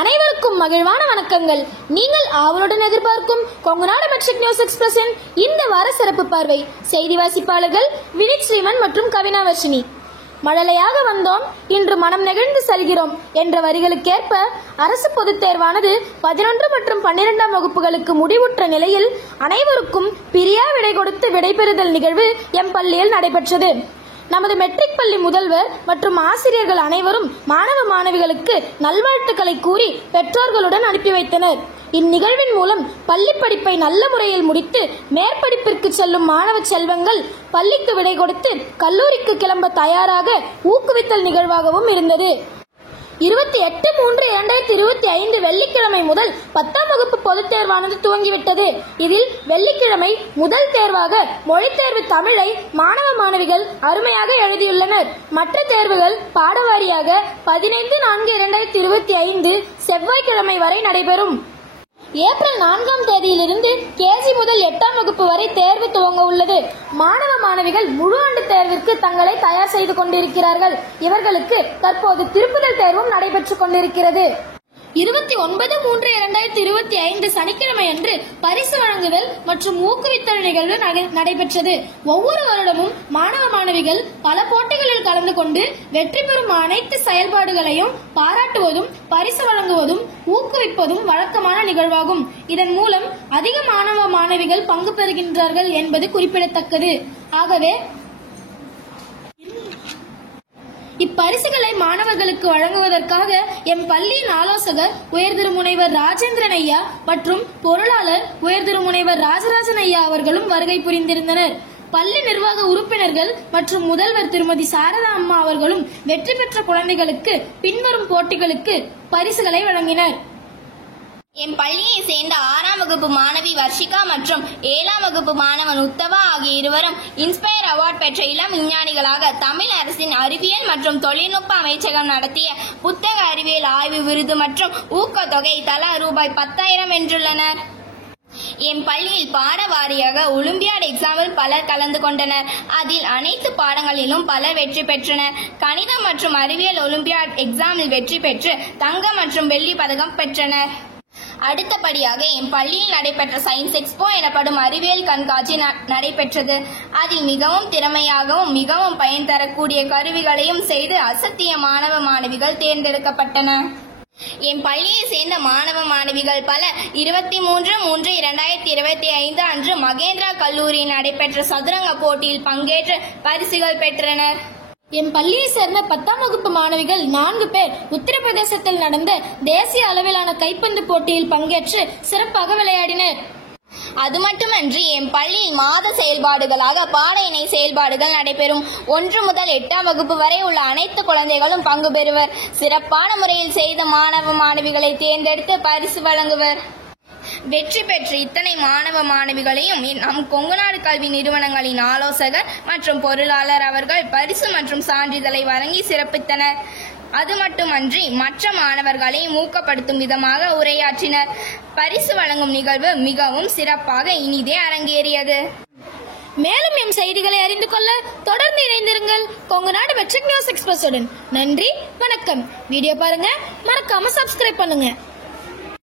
அனைவருக்கும் மகிழ்வான வணக்கங்கள். நீங்கள் ஆவலுடன் எதிர்பார்க்கும் கொங்குநாடு மெட்ரிக் நியூஸ் எக்ஸ்பிரஸின் இந்த வார சிறப்பு பார்வை. செய்தி வாசிப்பாளர்கள் வினித் ஸ்ரீமன் மற்றும் கவினாவர்ஷினி. மழலையாக வந்தோம், இன்று மனம் நெகிழ்ந்து செல்கிறோம் என்ற வரிகளுக்கேற்ப அரசு பொதுத் தேர்வானது 11 மற்றும் 12ஆம் வகுப்புகளுக்கு முடிவுற்ற நிலையில் அனைவருக்கும் பிரியா விடை கொடுத்து விடைபெறுதல் நிகழ்வு எம் பள்ளியில் நடைபெற்றது. நமது மெட்ரிக் பள்ளி முதல்வர் மற்றும் ஆசிரியர்கள் அனைவரும் மாணவ மாணவிகளுக்கு நல்வாழ்த்துக்களை கூறி பெற்றோர்களுடன் அனுப்பி வைத்தனர். இந்நிகழ்வின் மூலம் பள்ளி படிப்பை நல்ல முறையில் முடித்து மேற்படிப்பிற்கு செல்லும் மாணவ செல்வங்கள் பள்ளிக்கு விடை கொடுத்து கல்லூரிக்கு கிளம்ப தயாராக ஊக்குவித்தல் நிகழ்வாகவும் இருந்தது. 28/3/2025 வெள்ளிக்கிழமை முதல் 10ஆம் வகுப்பு பொதுத் தேர்வானது துவங்கிவிட்டது. இதில் வெள்ளிக்கிழமை முதல் தேர்வாக மொழித் தேர்வு தமிழை மாணவ மாணவிகள் அருமையாக எழுதியுள்ளனர். மற்ற தேர்வுகள் பாடவாரியாக 15/4/2025 செவ்வாய்க்கிழமை வரை நடைபெறும். ஏப்ரல் 4ஆம் தேதியிலிருந்து கேஜி முதல் 8ஆம் வகுப்பு வரை தேர்வு துவங்க உள்ளது. மாணவ மாணவிகள் முழு ஆண்டு தேர்விற்கு தங்களை தயார் செய்து கொண்டிருக்கிறார்கள். இவர்களுக்கு தற்போது திருப்புதல் தேர்வும் நடைபெற்றுக் கொண்டிருக்கிறது. 29/3/2025 சனிக்கிழமை அன்று பரிசு வழங்குதல் மற்றும் ஊக்குவித்தல் நிகழ்வு நடைபெற்றது. ஒவ்வொரு வருடமும் மாணவ மாணவிகள் பல போட்டிகளில் கலந்து கொண்டு வெற்றி பெறும் அனைத்து செயல்பாடுகளையும் பாராட்டுவதும் பரிசு வழங்குவதும் ஊக்குவிப்பதும் வழக்கமான நிகழ்வாகும். இதன் மூலம் அதிக மாணவ மாணவிகள் பங்கு பெறுகின்றார்கள் என்பது குறிப்பிடத்தக்கது. ஆகவே இப்பரிசுகளை மாணவர்களுக்கு வழங்குவதற்காக எம் பள்ளியின் ஆலோசகர் உயர் திருமுனைவர் ராஜேந்திரன் ஐயா மற்றும் பொருளாளர் உயர் திருமுனைவர் ராஜராஜன் ஐயா அவர்களும் வருகை புரிந்திருந்தனர். பள்ளி நிர்வாக உறுப்பினர்கள் மற்றும் முதல்வர் திருமதி சாரதா அம்மா அவர்களும் வெற்றி பெற்ற குழந்தைகளுக்கு பின்வரும் போட்டிகளுக்கு பரிசுகளை வழங்கினர். என் பள்ளியை சேர்ந்த 6ஆம் வகுப்பு மாணவி வர்ஷிகா மற்றும் 7ஆம் வகுப்பு மாணவன் உத்தவா ஆகிய இருவரும் இன்ஸ்பயர் அவார்ட் பெற்ற இளம் விஞ்ஞானிகளாக தமிழ் அரசின் அறிவியல் மற்றும் தொழில்நுட்ப அமைச்சகம் நடத்திய புத்தக அறிவியல் ஆய்வு விருது மற்றும் ஊக்கத்தொகை தலா ரூபாய் 10,000 வென்றுள்ளனர். என் பள்ளியில் பாட வாரியாக ஒலிம்பியாட் எக்ஸாமில் பலர் கலந்து கொண்டனர். அதில் அனைத்து பாடங்களிலும் பலர் வெற்றி பெற்றனர். கணிதம் மற்றும் அறிவியல் ஒலிம்பியாட் எக்ஸாமில் வெற்றி பெற்று தங்கம் மற்றும் வெள்ளி பதக்கம் பெற்றனர். அடுத்தபடியாக என் பள்ளியில் நடைபெற்ற சயின்ஸ் எக்ஸ்போ எனப்படும் அறிவியல் கண்காட்சி நடைபெற்றது. அதில் மிகவும் திறமையாகவும் மிகவும் பயன் தரக்கூடிய கருவிகளையும் செய்து அசத்திய மாணவ மாணவிகள் தேர்ந்தெடுக்கப்பட்டனர். என் பள்ளியை சேர்ந்த மாணவ மாணவிகள் பலர் 23/3/2025 அன்று மகேந்திரா கல்லூரியில் நடைபெற்ற சதுரங்க போட்டியில் பங்கேற்று பரிசுகள் பெற்றனர். என் பள்ளியை சேர்ந்த 10ஆம் வகுப்பு மாணவிகள் 4 பேர் உத்தரப்பிரதேசத்தில் நடந்த தேசிய அளவிலான கைப்பந்து போட்டியில் பங்கேற்று சிறப்பாக விளையாடினர். அது மட்டுமன்றி என் பள்ளியில் மாத செயல்பாடுகளாக பாட இணை செயல்பாடுகள் நடைபெறும். 1 முதல் 8ஆம் வகுப்பு வரை உள்ள அனைத்து குழந்தைகளும் பங்கு பெறுவர். சிறப்பான முறையில் செய்த மாணவ மாணவிகளை தேர்ந்தெடுத்து பரிசு வழங்குவர். வெற்றி பெற்ற இத்தனை மாணவ மாணவிகளையும் நம் கொங்குநாடு கல்வி நிறுவனங்களின் ஆலோசகர் மற்றும் பொருளாளர் அவர்கள் பரிசு மற்றும் சான்றிதழை வழங்கி சிறப்பித்தனர். அது மட்டுமன்றி மற்ற மாணவர்களையும் ஊக்கப்படுத்தும் விதமாக உரையாற்றினர். பரிசு வழங்கும் நிகழ்வு மிகவும் சிறப்பாக இனிதே அரங்கேறியது. மேலும் எம் செய்திகளை அறிந்து கொள்ள தொடர்ந்து இணைந்திருங்கள் கொங்குநாடு மெட்ரிக் நியூஸ் எக்ஸ்பிரஸுடன். நன்றி, வணக்கம். வீடியோ பாருங்க, மறக்காம சப்ஸ்கிரைப் பண்ணுங்க.